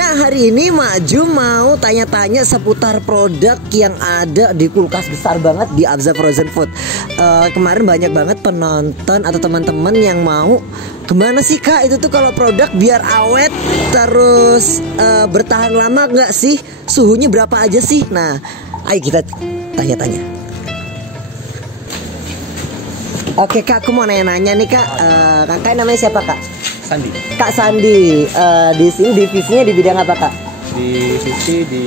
Nah, hari ini Maju mau tanya-tanya seputar produk yang ada di kulkas besar banget di Abza Frozen Food. Kemarin banyak banget penonton atau teman-teman yang mau, gimana sih Kak itu tuh kalau produk biar awet terus bertahan lama nggak sih? Suhunya berapa aja sih? Nah, ayo kita tanya-tanya. Oke Kak, aku mau nanya-nanya nih Kak. Kakak namanya siapa Kak? Sandi. Kak Sandi, di sini divisinya di bidang apa Kak? Divisi di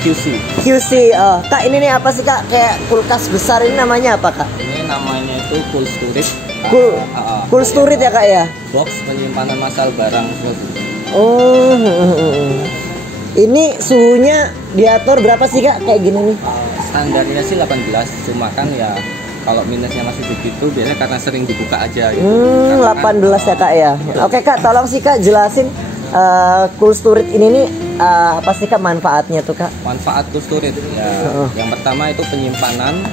QC. QC. Oh, Kak ini nih apa sih Kak? Kayak kulkas besar ini namanya apa Kak? Ini namanya itu cold storage. Cold storage ya Kak ya? Box penyimpanan massal barang frozen. Oh, ini suhunya diatur berapa sih Kak? Kayak gini nih? Standarnya sih 18, cuma kan ya kalau minusnya masih begitu biasanya karena sering dibuka aja gitu. 18 ya Kak ya. Oke Kak, tolong sih Kak jelasin cold storage ini nih apa sih Kak manfaatnya tuh Kak? Manfaat cold storage ya. Yang pertama itu penyimpanan.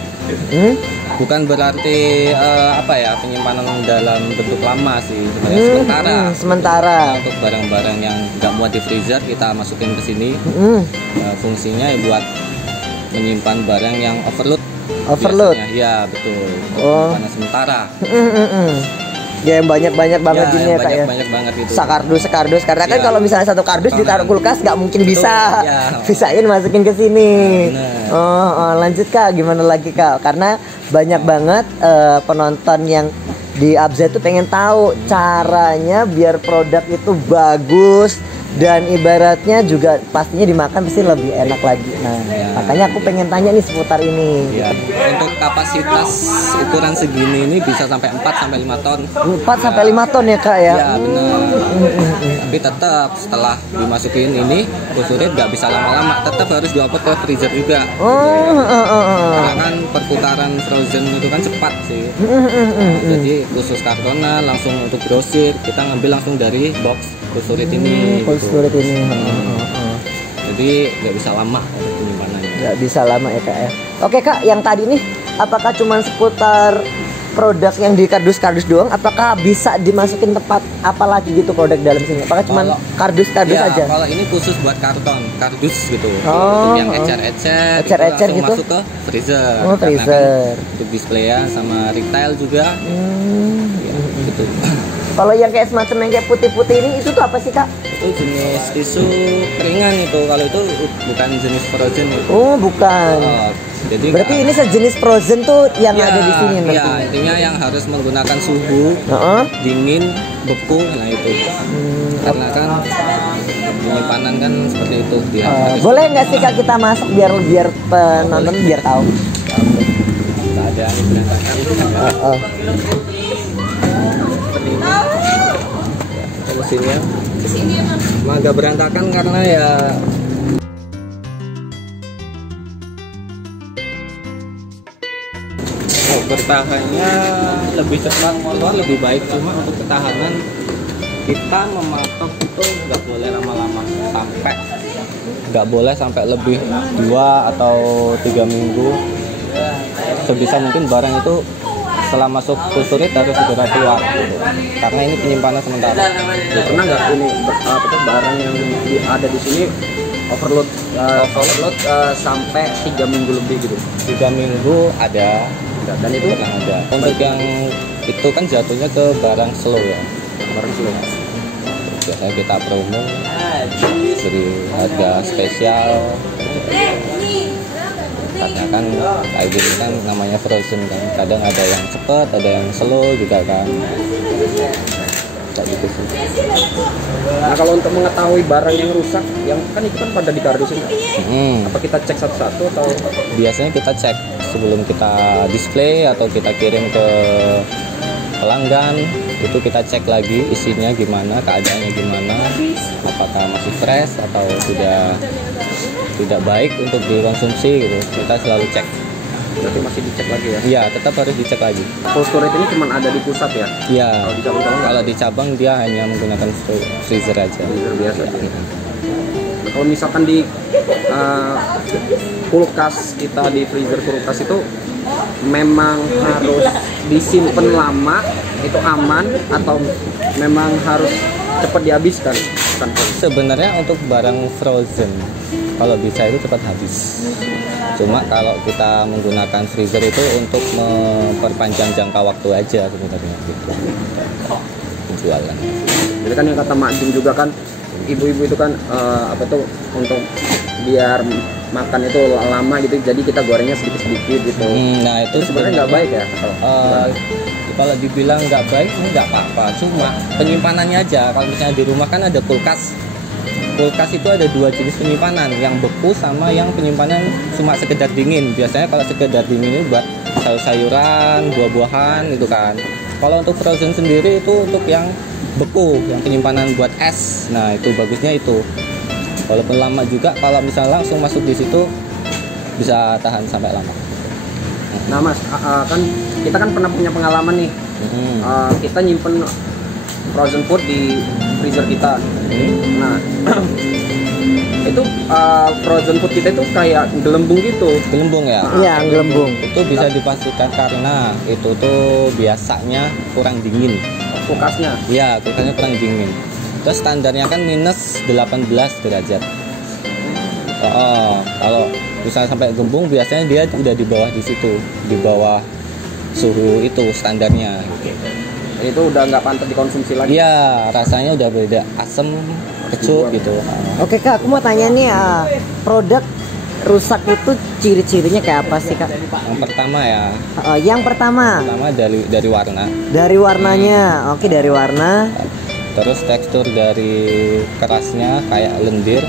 Bukan berarti apa ya, penyimpanan dalam bentuk lama sih, sebenarnya sementara. Nah, untuk barang-barang yang nggak muat di freezer kita masukin ke sini. Fungsinya ya buat menyimpan barang yang overload. Ya betul. Karena sementara. Ya yang banyak banget ya, gini ya Kak ya. Banyak banget gitu. Sekardus karena kan kalau misalnya satu kardus ditaruh kulkas nggak mungkin bisa pisahin masukin ke sini. Lanjut Kak, gimana lagi Kak? Karena banyak banget penonton yang di Abza itu pengen tahu caranya biar produk itu bagus dan ibaratnya juga pastinya dimakan pasti lebih enak lagi. Nah, makanya aku pengen tanya nih seputar ini. Ya. Untuk kapasitas ukuran segini ini bisa sampai 4 sampai 5 ton. 4 sampai 5 ton ya Kak ya? Ya benar. Tapi tetap setelah dimasukin ini, kusurit nggak bisa lama-lama. Tetap harus dioper ke freezer juga. Karena kan perputaran frozen itu kan cepat sih. Jadi khusus kartona langsung untuk grosir kita ngambil langsung dari box kusurit ini. Storage ini. Jadi nggak bisa lama penyimpanannya. Nggak bisa lama ya Kak ya. Oke Kak, yang tadi nih apakah cuma seputar produk yang di kardus-kardus doang? Apakah bisa dimasukin tempat apa lagi gitu produk dalam sini? Apakah cuma kardus-kardus aja? Kalau ini khusus buat karton, kardus gitu. Untuk yang ecer-ecer gitu masuk ke freezer. Freezer. Kan untuk displayan sama retail juga. Ya, gitu. Kalau yang kayak semacam yang kayak putih-putih ini itu tuh apa sih Kak? Itu jenis tisu keringan itu. Kalau itu bukan jenis frozen itu. Oh bukan. Jadi berarti ini sejenis frozen tuh yang ada di sini nanti. Ya intinya yang harus menggunakan suhu dingin, beku, nah itu. Karena kan penyimpanan kan seperti itu dia. Boleh nggak sih Kak kita masuk biar penonton biar tahu? Nggak ada ini berantakan. Mesinnya agak berantakan karena ya bertahannya lebih cepat, keluar lebih baik, cuma untuk ketahanan kita mematok itu nggak boleh lama-lama, nggak boleh sampai lebih 2 atau 3 minggu. Sebisa mungkin barang itu setelah masuk kusurit harus segera keluar gitu. Karena ini penyimpanan sementara. Pernah nggak ini barang yang ada di sini overload sampai 3 minggu lebih gitu? 3 minggu ada. Dan itu pernah ada. Untuk yang itu kan jatuhnya ke barang slow ya. Barang slow. Biasanya kita promo beri harga spesial. Karena kan kayak gini kan namanya frozen kan, kadang ada yang cepet, ada yang slow juga kan. Kayak gitu sih. Nah kalau untuk mengetahui barang yang rusak, yang kan itu kan pada dikardusin. Apa kita cek satu-satu atau? Biasanya kita cek sebelum kita display atau kita kirim ke pelanggan, itu kita cek lagi isinya gimana, keadaannya gimana, apakah masih fresh atau sudah tidak baik untuk dikonsumsi gitu. Kita selalu cek. Berarti masih dicek lagi ya? Iya, tetap harus dicek lagi. Cold storage ini cuma ada di pusat ya? Iya. Kalau di cabang dia hanya menggunakan freezer aja. Freezer biasa. Ya. Nah, kalau misalkan di kulkas kita di freezer kulkas itu memang harus disimpan lama itu aman atau memang harus cepat dihabiskan kan? Sebenarnya untuk barang frozen kalau bisa itu cepat habis. Cuma kalau kita menggunakan freezer itu untuk memperpanjang jangka waktu aja sebenarnya gitu. Penjualan. Jadi kan yang kata Mak Jum juga kan, ibu-ibu itu kan apa tuh untuk biar makan itu lama gitu, jadi kita gorengnya sedikit-sedikit gitu. Nah itu sebenarnya nggak baik ya? Kalau dibilang nggak baik, nggak apa-apa. Cuma penyimpanannya aja. Kalau misalnya di rumah kan ada kulkas. Kulkas itu ada dua jenis penyimpanan, yang beku sama yang penyimpanan cuma sekedar dingin. Biasanya kalau sekedar dingin itu buat sayur-sayuran, buah-buahan gitu kan. Kalau untuk frozen sendiri itu untuk yang beku, yang penyimpanan buat es. Nah itu bagusnya itu. Walaupun lama juga, kalau misalnya langsung masuk di situ bisa tahan sampai lama. Nah Mas, kan kita kan pernah punya pengalaman nih. Kita nyimpen frozen food di freezer kita. Nah itu frozen food kita itu kayak gelembung gitu. Gelembung ya? Iya, gelembung. Itu bisa dipastikan karena itu tuh biasanya kurang dingin. Kulkasnya? Iya, kulkasnya kurang dingin. Terus standarnya kan minus 18 derajat. Kalau misalnya sampai gembung, biasanya dia udah di bawah di situ, di bawah suhu itu standarnya. Itu udah nggak pantas dikonsumsi lagi. Iya, rasanya udah beda, asam, kecut gitu. Oke Kak, aku mau tanya nih, produk rusak itu ciri-cirinya kayak apa sih Kak? Yang pertama ya. Yang pertama dari warna. Dari warnanya, oke, dari warna. Terus tekstur dari kerasnya kayak lendir,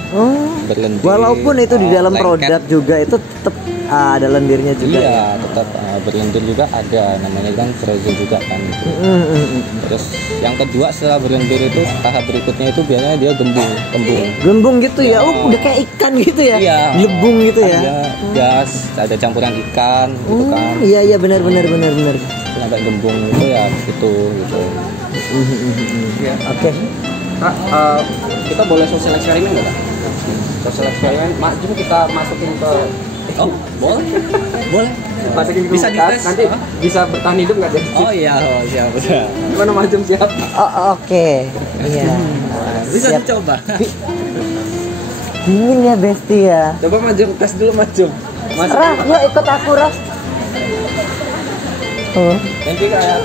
berlendir. Walaupun itu di dalam lengket. produk juga itu tetap ada lendirnya juga. Iya, tetap berlendir juga ada, namanya kan frozen juga kan gitu. Terus yang kedua setelah berlendir itu tahap berikutnya itu biasanya dia gembung gitu ya. Udah kayak ikan gitu ya. Iya. Gelembung gitu ya. Ada gas, ada campuran ikan gitu kan. Iya benar. Sampai gembung itu ya gitu. Ya. Oke. Kak, kita boleh sosial eksperimen nggak Kak? Sosial eksperimen, Jum kita masukin ke boleh. Masukin ke Bisa kulkas, dites. nanti bisa bertahan hidup nggak deh? Siap. Gimana Jum, siap? Oke. Iya. Bisa Siap. dicoba. Dingin ya Besti ya. Coba Jum, tes dulu Jum. Rah, yuk ikut aku Rah. Nanti kayak